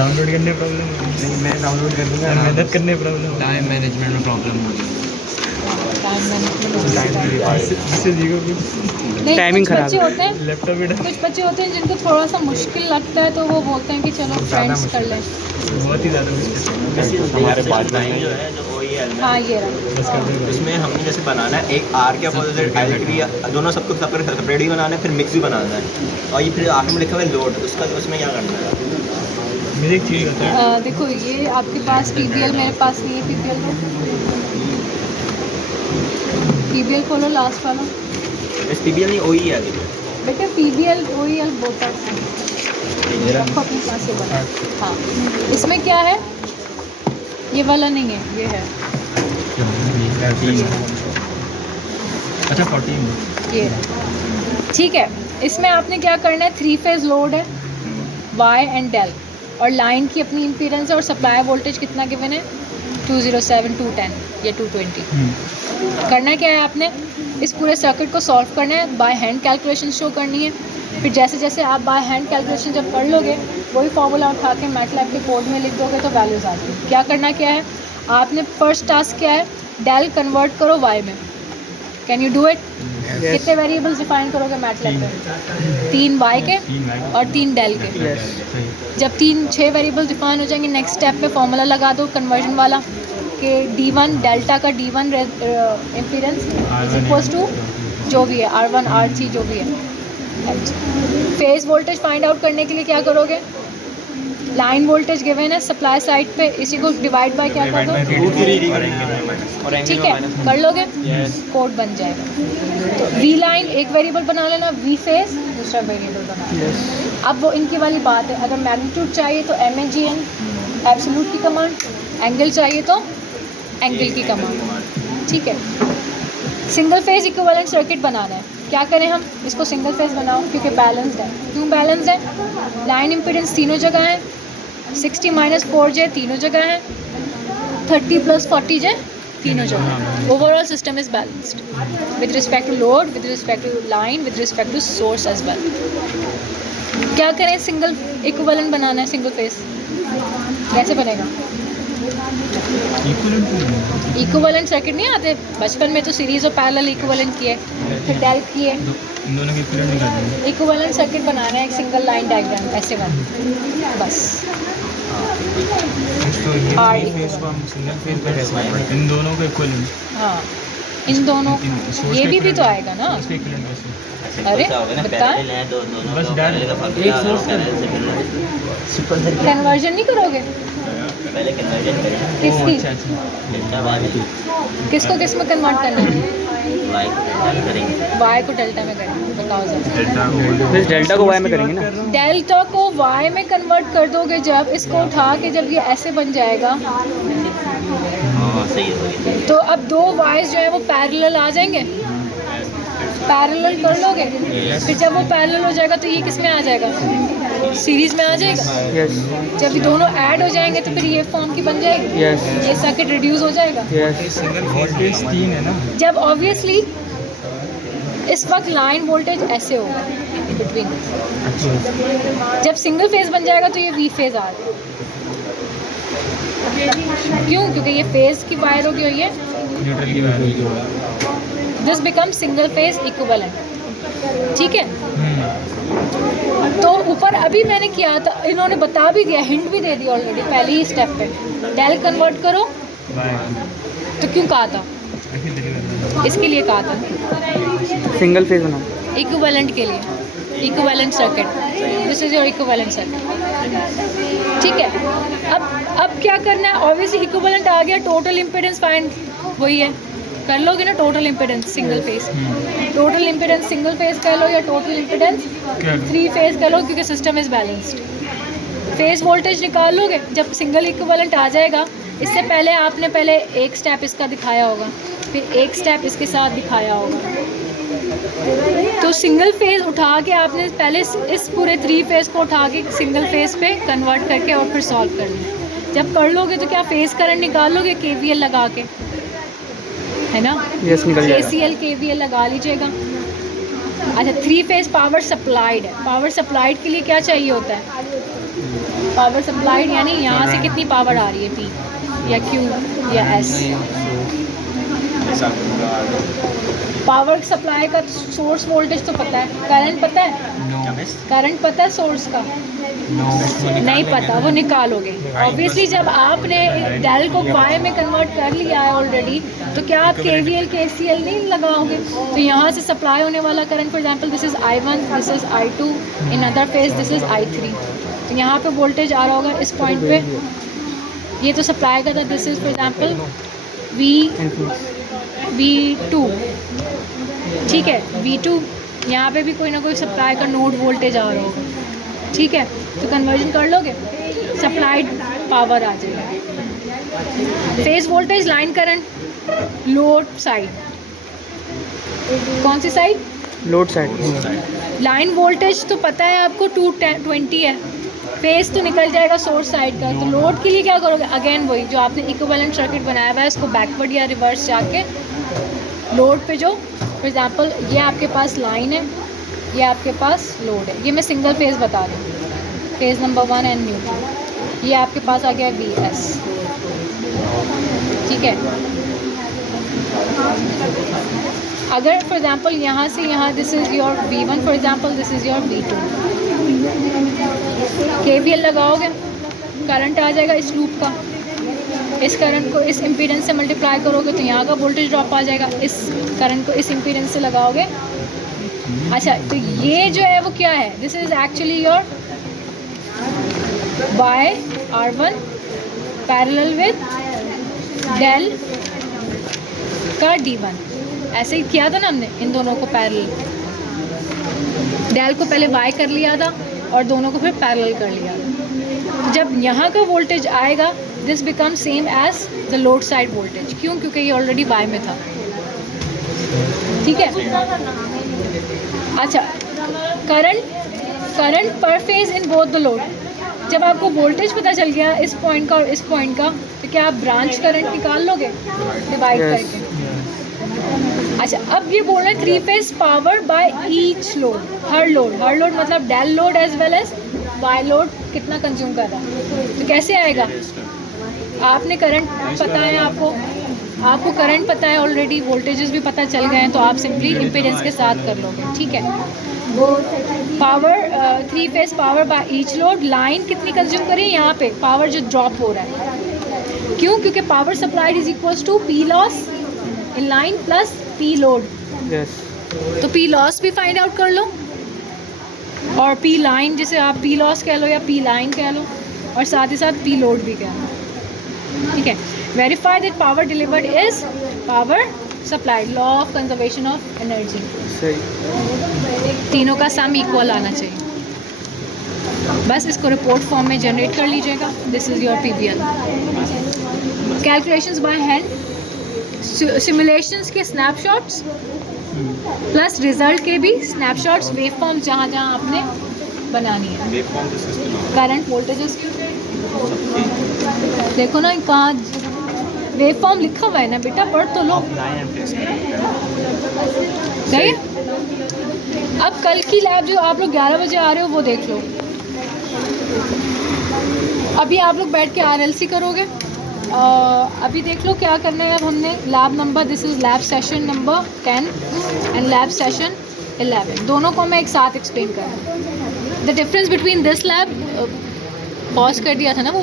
Download करने problem नहीं, मैं डाउनलोड कर दूँगा, मेहनत करने प्रॉब्लम, टाइम मैनेजमेंट में प्रॉब्लम हो रही है। टाइमिंग खराब बच्चे होते हैं, लैपटॉप में कुछ बच्चे होते हैं जिनको थोड़ा सा मुश्किल लगता है तो वो बोलते हैं कि चलो फ्रेंड्स कर लें। बहुत ही ज़्यादा मुश्किल हमारे पास लाइन जो है जो OEL हाँ ये रहा। उसमें हमने जैसे बनाना है एक आर के अपोजिट एल भी, दोनों सबको सेपरेट भी बनाना है, फिर मिक्स भी बनाना है, और ये फिर आखिर में लिखा हुआ है लोड, उसका उसमें क्या करना है। मेरे एक चीज़ होता है, देखो ये आपके पास PBL, मेरे पास नहीं है PBL खोलो लास्ट वाला इस PBL नहीं OEL बेटा, PBL OEL बोता है रखो अपने पास ये वाला। हाँ इसमें क्या है, ये वाला नहीं है, ये है अच्छा 14 ये रहा। ठीक है, इसमें आपने क्या करना है, 3 फेज लोड है वाई एंड डेल, और लाइन की अपनी इम्पीडेंस है, और सप्लाई वोल्टेज कितना गिवन है 207 210 या 220। करना क्या है, आपने इस पूरे सर्किट को सॉल्व करना है, बाय हैंड कैलकुलेशन शो करनी है। फिर जैसे जैसे आप बाय हैंड कैलकुलेशन जब कर लोगे, वही फार्मूला उठा के मैटलैब के कोड में लिख दोगे तो वैल्यूज आ जाएगी। क्या करना क्या है, आपने फर्स्ट टास्क क्या है, डेल कन्वर्ट करो वाई में। Can you do it? कितने वेरिएबल्स डिफाइन करोगे मैटलैब में? 3 वाई के और 3 डेल के। जब 6 वेरिएबल्स डिफाइन हो जाएंगे, नेक्स्ट स्टेप पे फॉर्मूला लगा दो कन्वर्जन वाला कि D1 डेल्टा का D1 impedance is equals to जो भी है R1 R3 जो भी है। फेज वोल्टेज फाइंड आउट करने के लिए क्या करोगे, लाइन वोल्टेज गिवन है सप्लाई साइड पे, इसी को डिवाइड बाय क्या कर दो, ठीक है, कर लोगे, कोड बन जाएगा। तो वी लाइन एक वेरिएबल बना लेना, वी फेज दूसरा वेरिएबल बना लेना। अब वो इनकी वाली बात है, अगर मैग्नीट्यूड चाहिए तो MAGN एब्सोल्यूट की कमांड, एंगल चाहिए तो एंगल की कमांड, ठीक है। सिंगल फेज इक्विवेलेंट सर्किट बनाना है, क्या करें हम, इसको सिंगल फेज बनाओ क्योंकि बैलेंस्ड है। क्यों बैलेंस्ड है, लाइन इम्पीडेंस तीनों जगह है, 60 - 4J तीनों जगह है, 30 + 40J तीनों जगह। Overall system is balanced with respect to load, with respect to line, with respect to source as well. क्या करें, सिंगल इक्विवेलेंट बनाना है सिंगल फेज, कैसे बनेगा, इक्विवेलेंट सर्किट नहीं आते बचपन में, तो सीरीज और पैरेलल इक्विवेलेंट किए, फिर डेल किए, इन दोनों के इक्विवेलेंट निकालना इक्विवेलेंट सर्किट बनाना है, एक सिंगल लाइन डायग्राम ऐसे बन, बस। तो ये और फेस को हम सिंगल फेस पे कैसे बनाएंगे, इन दोनों को इक्विवेलेंट, हाँ इन दोनों, ये भी तो आएगा ना, उसके इक्विवेलेंट कैसे, अरे बताएं, बस डाल एक सोर्स कन्वर्जन नहीं करोगे, पहले कन्वर्जन करें किसकी, अच्छा अच्छा, डेल्टा वाई किसको किस में कन्वर्ट करना है, वाई को डेल्टा करेंगे, वाई को डेल्टा में करेंगे, बताओ जरा। फिर डेल्टा को वाई में करेंगे ना, डेल्टा को वाई में कन्वर्ट कर दोगे जब, इसको उठा के जब ये ऐसे बन जाएगा, हाँ सही है। तो अब 2 वाइज जो है वो पैरेलल आ जाएंगे, पैरेलल कर लोगे, फिर जब वो पैरेलल हो जाएगा तो ये किस में आ जाएगा, सीरीज में आ जाएगा। यस जब ये दोनों ऐड हो जाएंगे तो फिर ये फॉर्म की बन जाएगी, यस ये सर्किट रिड्यूस हो जाएगा। यस। सिंगल वोल्टेज 3 है ना, जब ऑब्वियसली इस वक्त लाइन वोल्टेज ऐसे होगा बिटवीन, जब सिंगल फेज बन जाएगा तो ये वी फेज आ जाएगा। क्यों, क्योंकि ये फेज की वायर होगी और ये न्यूट्रल की value, this become single phase equivalent, ठीक है। तो ऊपर अभी मैंने किया था, इन्होंने बता भी दिया, हिंट भी दे दिया ऑलरेडी पहले ही स्टेप पे, डेल कन्वर्ट करो, तो क्यों कहा था, इसके लिए कहा था, सिंगल फेज बनाओ, इक्विवेलेंट के लिए, equivalent circuit, this is your equivalent circuit, ठीक है। अब क्या करना है, ऑब्वियसली इक्विवेलेंट आ गया, टोटल इम्पीडेंस फाइंड वही है, कर लोगे ना, total impedance single phase, total impedance single phase कर लो या टोटल इम्पीडेंस 3 फेज कर लो, क्योंकि system is balanced. Phase voltage निकाल लोगे जब सिंगल इक्विवेलेंट आ जाएगा। इससे पहले आपने पहले एक स्टेप इसका दिखाया होगा, फिर एक स्टेप इसके साथ दिखाया होगा। तो सिंगल फेज उठा के आपने पहले इस पूरे 3 फेज को उठा के सिंगल फेज पे कन्वर्ट करके और फिर सॉल्व करना। जब कर लोगे तो क्या फेज करंट निकाल लोगे KVL लगा के, है ना, यस निकल जाएगा। KCL KVL लगा लीजिएगा। अच्छा 3 फेज पावर सप्लाइड है, पावर सप्लाइड के लिए क्या चाहिए होता है, पावर सप्लाइड यानी यहाँ से कितनी पावर आ रही है, P या Q या S। पावर सप्लाई का सोर्स वोल्टेज तो पता है, करंट पता है, करंट पता है सोर्स का, नहीं पता, वो निकालोगे ऑब्वियसली। जब आपने डेल को वाई में कन्वर्ट कर लिया है ऑलरेडी, तो क्या आप KVL KCL नहीं लगाओगे? तो यहाँ से सप्लाई होने वाला current, for example this is I1, this is I2, in other phase this is I3। तो यहाँ पे वोल्टेज आ रहा होगा इस पॉइंट पे, ये तो सप्लाई का था, this is for example V2, ठीक है, V2। यहाँ पे भी कोई ना कोई सप्लाई का नोड वोल्टेज आ रहा होगा, ठीक है। तो कन्वर्जन कर लोगे, सप्लाइड पावर आ जाएगी। Phase voltage, line current, load side, कौन सी side? Load side. Line voltage तो पता है आपको 220 है, फेज तो निकल जाएगा सोर्स साइड का। तो लोड के लिए क्या करोगे? अगेन वही जो आपने इक्विवेलेंट सर्किट बनाया हुआ है, इसको बैकवर्ड या रिवर्स जाके लोड पे, जो फॉर एग्जांपल ये आपके पास लाइन है, ये आपके पास लोड है, ये मैं सिंगल फेज बता रही हूँ, फेज नंबर 1 एंड न्यूट्रल, ये आपके पास आ गया VS, ठीक है। अगर फॉर एग्जांपल यहाँ से यहाँ this is your V1, for example this is your V2, KVL लगाओगे, करंट आ जाएगा इस लूप का, इस करंट को इस इम्पीडेंस से मल्टीप्लाई करोगे तो यहाँ का वोल्टेज ड्रॉप आ जाएगा, इस करंट को इस इम्पीडेंस से लगाओगे। अच्छा, तो ये जो है वो क्या है? This is actually your YR1 parallel with डेल का D1, ऐसे ही किया था ना हमने, इन दोनों को पैरेलल, डेल को पहले Y कर लिया था और दोनों को फिर पैरेलल कर लिया था। तो जब यहाँ का वोल्टेज आएगा, this become same as the load side voltage. क्यों? क्योंकि ये ऑलरेडी Y में था, ठीक है। अच्छा, करंट पर phase in both the load. जब आपको वोल्टेज पता चल गया इस पॉइंट का और इस पॉइंट का, तो क्या आप ब्रांच करंट निकाल लोगे डिवाइड करके? अच्छा, अब ये बोल रहे हैं 3 phase power by each load, हर लोड मतलब delta load as well as Y load कितना कंज्यूम कर रहा है। तो कैसे आएगा? आपने करंट पता है, आपको करंट पता है ऑलरेडी, वोल्टेजेस भी पता चल गए हैं, तो आप सिंपली इम्पीडेंस के साथ कर लोगे, ठीक है। Power 3 phase power by each load, line कितनी कंज्यूम करें? यहाँ पे पावर जो ड्रॉप हो रहा है, क्यों? क्योंकि power supplied is equals to P loss in line plus P load. तो P लॉस भी फाइंड आउट कर लो, और P लाइन जिसे आप P लॉस कह लो या P लाइन कह लो, और साथ ही साथ P लोड भी कह लो, ठीक है। Verify that power delivered is power supplied, law of conservation of energy. तीनों का सम इक्वल आना चाहिए। बस इसको रिपोर्ट फॉर्म में जनरेट कर लीजिएगा। This is your PBL। Calculations by hand, simulations के स्नैपशॉट्स प्लस रिजल्ट के भी स्नैपशॉट्स, वेव फॉर्म जहाँ जहाँ आपने बनानी है, करंट वोल्टेजेस देखो ना, कहाँ वेव फॉर्म लिखा हुआ है ना बेटा, पढ़ तो लो। सही। अब कल की लैब जो आप लोग 11 बजे आ रहे हो वो देख लो। अभी आप लोग बैठ के RLC करोगे। अभी देख लो क्या करना है। अब हमने lab number, this is lab session number 10 and lab session 11, दोनों को मैं एक साथ एक्सप्लेन कर रहा हूँ। The difference between this lab, pause कर दिया था ना वो।